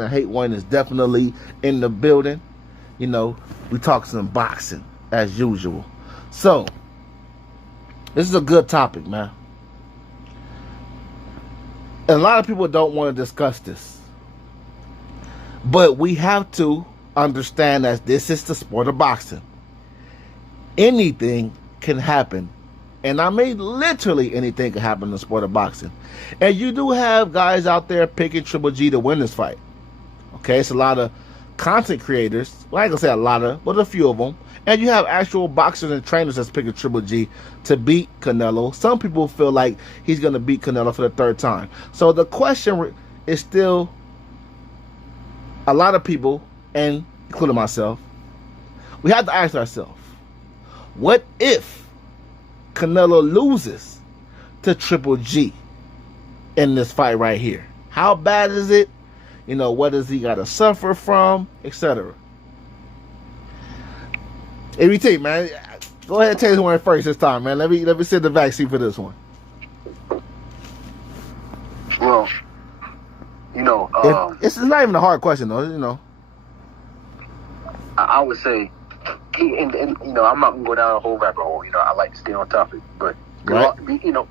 the hate one is definitely in the building. You know, we talk some boxing as usual. So, this is a good topic, man. And a lot of people don't want to discuss this. But we have to understand that this is the sport of boxing. Anything can happen. And I mean literally anything can happen in the sport of boxing. And you do have guys out there picking Triple G to win this fight. Okay, it's a lot of content creators. Well, I ain't gonna say a lot of, but a few of them. And you have actual boxers and trainers that's picking Triple G to beat Canelo. Some people feel like he's gonna beat Canelo for the third time. So the question is still, a lot of people, and including myself, we have to ask ourselves, what if Canelo loses to Triple G in this fight right here? How bad is it? You know, what does he got to suffer from, etc. ABT, man, go ahead and take this one first this time, man. Let me sit the vaccine for this one. Well, you know, it's not even a hard question, though. You know, I would say, and you know, I'm not gonna go down a whole rabbit hole. You know, I like to stay on topic, but right. You know,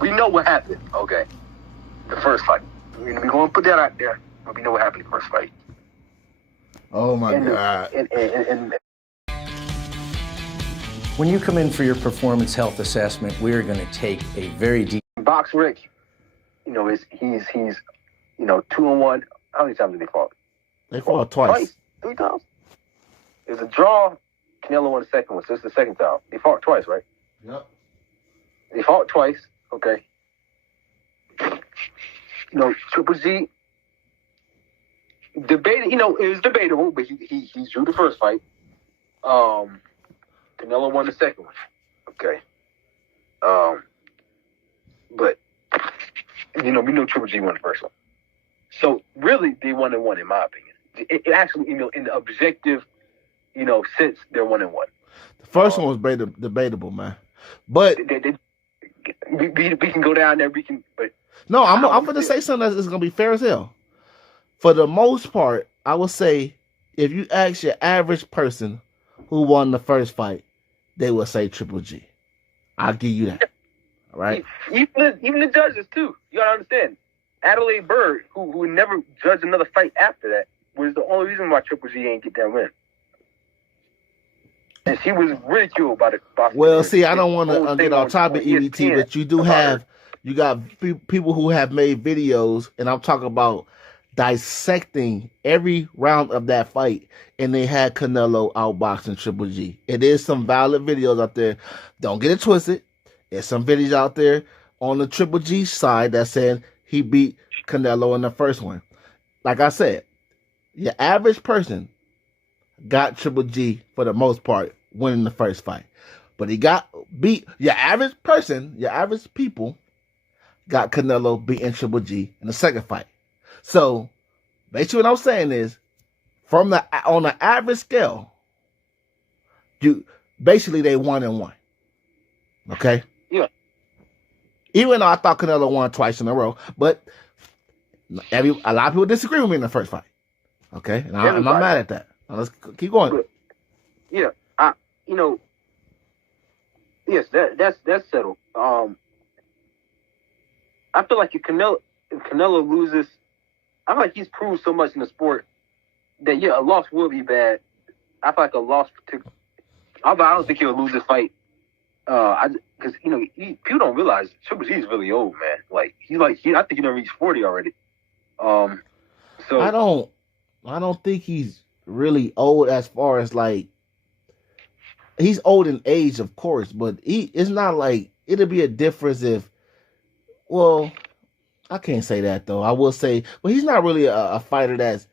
we know what happened. Okay, the first fight. We're gonna put that out there. But we know what happened in the first fight. Oh my God! And when you come in for your performance health assessment, we are going to take a very deep. Box Rick, you know, he's you know 2-1. How many times did they fought? They fought twice. 3 times. There's a draw. Canelo won the second one, so it's the second time. They fought twice, right? Yep. They fought twice. Okay. You know, Triple G. You know, it was debatable, but he drew the first fight. Canelo won the second one. Okay. But you know, we know Triple G won the first one. So really, they 1-1 in my opinion. It actually, you know, in the objective, you know, sense, they're 1-1. The first one was debatable, man. But we can go down there. We can, but no, I'm going to say something that's going to be fair as hell. For the most part, I would say if you ask your average person who won the first fight, they will say Triple G. I'll give you that. All right? Even the judges, too. You got to understand. Adelaide Bird, who would never judge another fight after that, was the only reason why Triple G ain't get that win. And she was ridiculed by the Boston. Well, see, I don't want to get off topic, EBT, but you got people who have made videos, and I'm talking about dissecting every round of that fight, and they had Canelo outboxing Triple G. It is some valid videos out there. Don't get it twisted. There's some videos out there on the Triple G side that said he beat Canelo in the first one. Like I said, your average person got Triple G for the most part winning the first fight. But he got beat. Your average person, your average people got Canelo beating Triple G in the second fight. So, basically what I'm saying is, on the average scale, basically they 1-1. Okay? Yeah. Even though I thought Canelo won twice in a row, but a lot of people disagree with me in the first fight. Okay? And I'm not mad at that. Now let's keep going. But, yeah. You know, yes, that's settled. I feel like if Canelo loses, I feel like he's proved so much in the sport that a loss will be bad. I feel like a loss I don't think he'll lose this fight. Because you know, people don't realize Triple G is really old, man. Like I think he done reached 40 already. So I don't think he's really old as far as like he's old in age, of course, but it's not like it'll be a difference if. Well, I can't say that though. I will say, well, he's not really a fighter that's,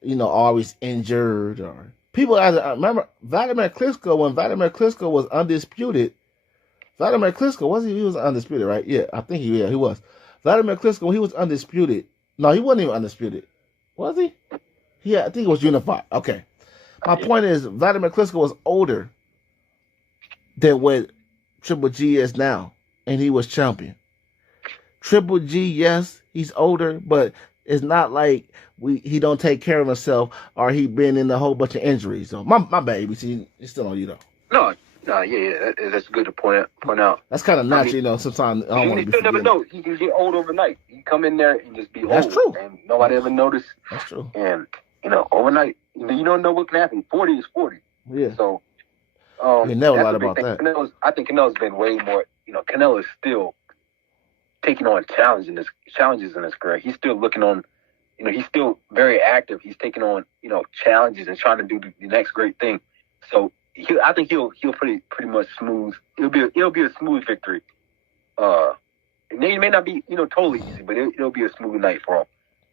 you know, always injured or people. I remember Vladimir Klitschko when Vladimir Klitschko was undisputed. Vladimir Klitschko he was undisputed, right? Yeah, I think he was. Vladimir Klitschko when he was undisputed. No, he wasn't even undisputed. Was he? Yeah, I think it was unified. Okay. My point is Vladimir Klitschko was older than what Triple G is now, and he was champion. Triple G, yes, he's older, but It's not like he don't take care of himself or he been in a whole bunch of injuries. So my baby, see, it's still on you though. No, no, yeah, that's good to point out. That's kind of natural, Sometimes I don't want to be. You never know. He can get old overnight. He come in there and just be That's old, true. and nobody ever notice. That's true. And overnight, you don't know what can happen. 40 is 40. Yeah. So, you never lied about that. I think Canelo's been way more. Canelo is still taking on challenges in his career. He's still looking on. He's still very active. He's taking on challenges and trying to do the next great thing. So I think he'll pretty much smooth. It'll be a smooth victory. It may not be totally easy, but it'll be a smooth night for him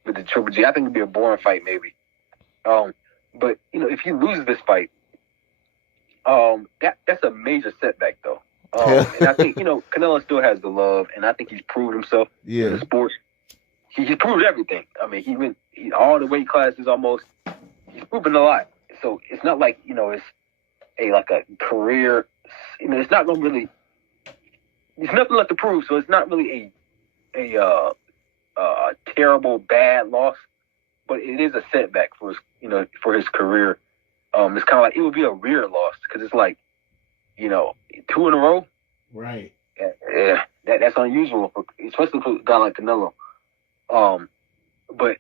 with the Triple G. I think it'll be a boring fight maybe. But if he loses this fight, that's a major setback though. And I think Canelo still has the love, and I think he's proved himself in the sport. He proved everything. I mean, he went all the weight classes almost. He's proven a lot. So it's not like it's a career. It's not going to really. There's nothing left to prove, so it's not really a terrible bad loss, but it is a setback for his career. It's kind of like it would be a weird loss because it's like 2 in a row. Right. Yeah, that's unusual, especially for a guy like Canelo. But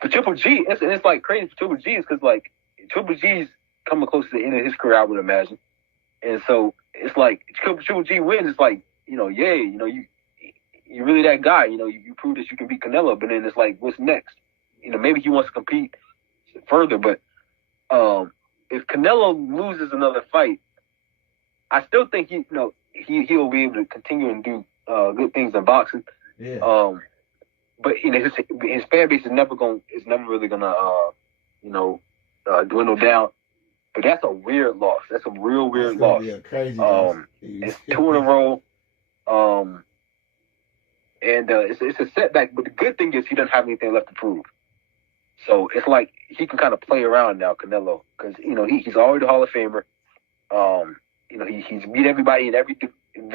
for Triple G, it's like crazy for Triple G, because like Triple G's coming close to the end of his career, I would imagine, and so it's like Triple G wins. It's like yay, you're really that guy. You prove that you can beat Canelo, but then it's like, what's next? Maybe he wants to compete further, but if Canelo loses another fight, I still think he'll be able to continue and do good things in boxing. Yeah. But his fan base is never really gonna dwindle down. But that's a weird loss. That's a real weird loss. Yeah, crazy. It's 2 in a row. And it's a setback. But the good thing is he doesn't have anything left to prove. So it's like he can kind of play around now, Canelo, because he's already a Hall of Famer. He's beat everybody in every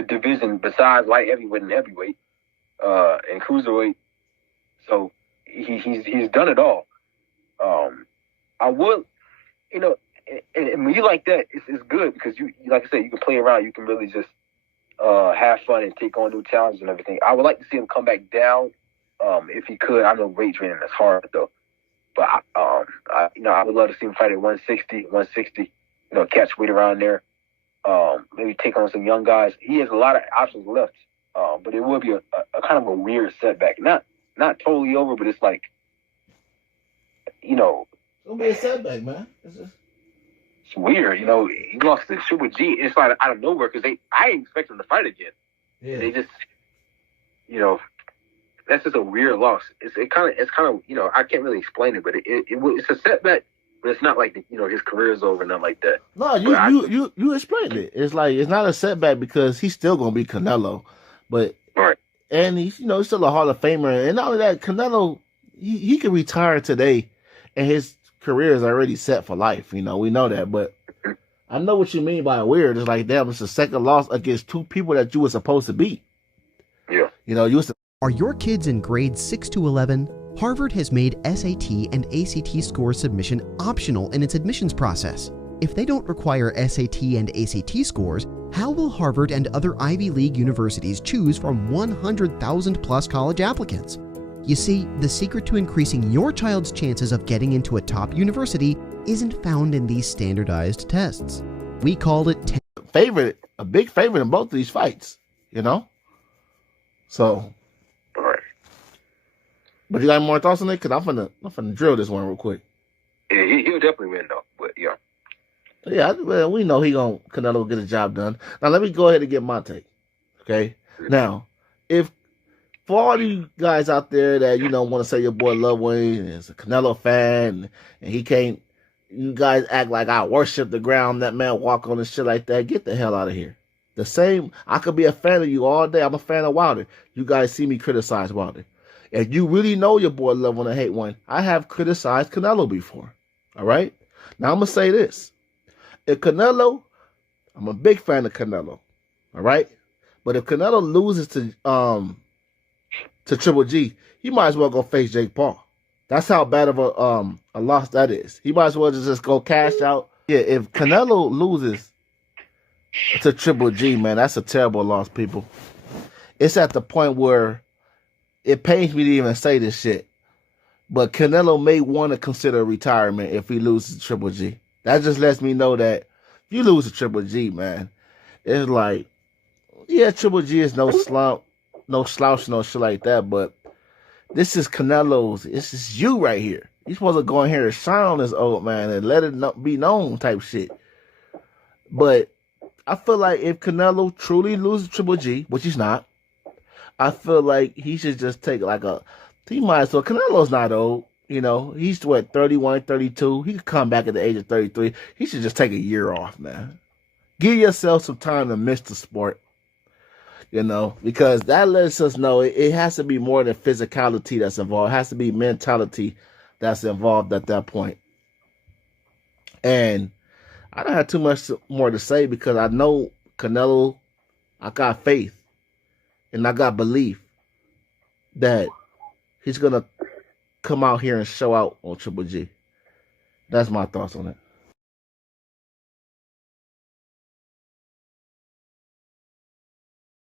division besides light heavyweight and heavyweight, and cruiserweight. So he's done it all. I would, and when you like that, it's good because you like I said, you can play around. You can really just have fun and take on new challenges and everything. I would like to see him come back down if he could. I know weight training is hard though, but I would love to see him fight at 160, catch weight around there. Maybe take on some young guys. He has a lot of options left, but it would be a kind of a weird setback. Not totally over, but it's like, It'll be a setback, man. It's weird. He lost to Triple G. It's like out of nowhere because I didn't expect him to fight again. Yeah. They just, that's just a weird loss. It's kind of I can't really explain it, but it's a setback. But it's not like his career is over, nothing like that. No, you explained it. It's like it's not a setback because he's still gonna be Canelo, but right. And he's still a Hall of Famer, and not only that, Canelo he can retire today, and his career is already set for life. We know that, but I know what you mean by weird. It's like, damn, it's a second loss against 2 people that you were supposed to beat. Yeah, you was. Are your kids in grades 6 to 11? Harvard has made SAT and ACT score submission optional in its admissions process. If they don't require SAT and ACT scores, how will Harvard and other Ivy League universities choose from 100,000 plus college applicants? You see, the secret to increasing your child's chances of getting into a top university isn't found in these standardized tests. We call it a big favorite in both of these fights, So. But you got more thoughts on it? Because I'm finna drill this one real quick. Yeah, he'll definitely win though. But yeah. Yeah, well, we know Canelo get a job done. Now let me go ahead and get my take. Okay. Now, if for all you guys out there that want to say your boy Lil Wayne is a Canelo fan and he can't, you guys act like I worship the ground that man walk on and shit like that. Get the hell out of here. The same, I could be a fan of you all day. I'm a fan of Wilder. You guys see me criticize Wilder. If you really know your boy love one and hate one, I have criticized Canelo before. All right? Now I'm going to say this. If Canelo, I'm a big fan of Canelo. All right? But if Canelo loses to to Triple G, he might as well go face Jake Paul. That's how bad of a loss that is. He might as well just go cash out. Yeah, if Canelo loses to Triple G, man, that's a terrible loss, people. It's at the point where it pains me to even say this shit, but Canelo may want to consider retirement if he loses to Triple G. That just lets me know that if you lose to Triple G, man, it's like, yeah, Triple G is no slump, no slouch, no shit like that, but this is Canelo's. This is you right here. You're supposed to go in here and shine on this old man and let it be known type shit. But I feel like if Canelo truly loses Triple G, which he's not, I feel like he should just take he might as well. Canelo's not old. You know, he's what, 31, 32. He could come back at the age of 33. He should just take a year off, man. Give yourself some time to miss the sport. You know, because that lets us know it has to be more than physicality that's involved. It has to be mentality that's involved at that point. And I don't have too much more to say because I know Canelo, I got faith and I got belief that he's going to come out here and show out on Triple G. That's my thoughts on it.